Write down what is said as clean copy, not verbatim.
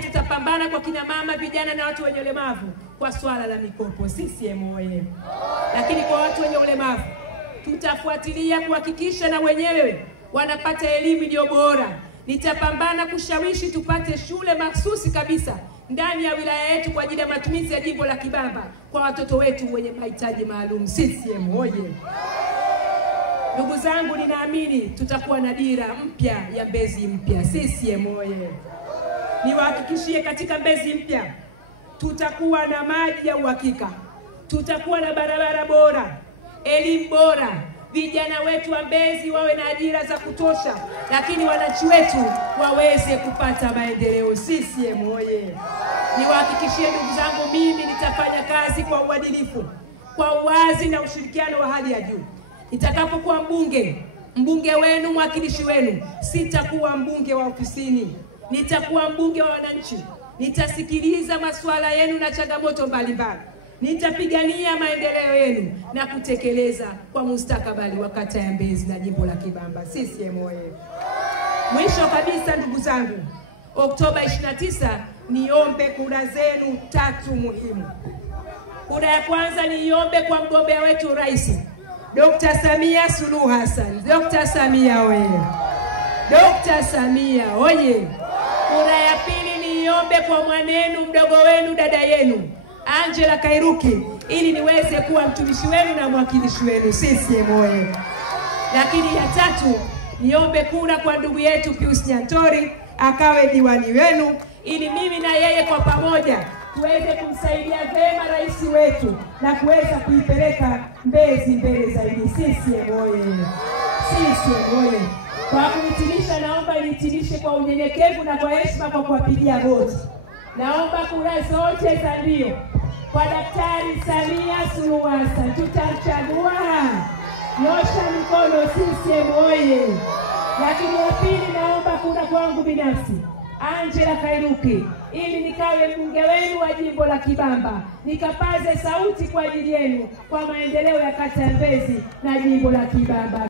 tutapambana kwa kina mama, vijana na watu wenye ulemavu kwa swala la mikopo. CCM oyee! Lakini kwa watu wenye ulemavu tutafuatilia kuhakikisha na wenyewe wanapata elimu iliyo bora. Nitapambana kushawishi tupate shule mahsusi kabisa ndani ya wilaya yetu kwa ajili ya matumizi ya jimbo la Kibamba kwa watoto wetu wenye mahitaji maalum. CCM oyee! Ndugu zangu, ninaamini tutakuwa na dira mpya ya Mbezi mpya. CCM oyee! Niwahakikishie katika Mbezi mpya tutakuwa na maji ya uhakika, tutakuwa na barabara bora, elimu bora, vijana wetu wa Mbezi wawe na ajira za kutosha, lakini wananchi wetu waweze kupata maendeleo. CCM oyee! Niwahakikishie ndugu zangu, mimi nitafanya kazi kwa uadilifu, kwa uwazi na ushirikiano wa hali ya juu. Nitakapokuwa mbunge wenu, mwakilishi wenu, sitakuwa mbunge wa ofisini, nitakuwa mbunge wa wananchi. Nitasikiliza masuala yenu na changamoto mbalimbali, nitapigania maendeleo yenu na kutekeleza kwa mustakabali wa kata ya Mbezi na jimbo la Kibamba. CCM oyee! Mwisho kabisa, ndugu zangu, Oktoba 29 niombe kura zenu 3 muhimu. Kura ya kwanza niombe kwa mgombea wetu rais Dr. Samia Suluhu Hassan. Dr. Samia oyee! Dr. Samia oyee! Kura ya pili niombe kwa mwanenu, mdogo wenu, dada yenu Angela Kairuki, ili niweze kuwa mtumishi wenu na mwakilishi wenu. CCM oyee! Lakini ya tatu niombe kura kwa ndugu yetu Pius Nyantori akawe diwani wenu, ili mimi na yeye kwa pamoja tuweze kumsaidia vema rais wetu na kuweza kuipeleka Mbezi mbele zaidi. CCM oyee! CCM oyee! Kwa kuhitimisha, naomba nihitimishe kwa unyenyekevu na kwa heshima kwa kuwapigia goti. Naomba kura zote za ndio kwa Daktari Samia Suluhu Hassan. Tutamchagua. Nyosha mikono. CCM oyee! Lakini ya pili, naomba kura kwangu binafsi Angela Kairuki, ili nikawe mbunge wenu wa jimbo la Kibamba, nikapaze sauti kwa ajili yenu kwa maendeleo ya kata ya Mbezi na jimbo la Kibamba.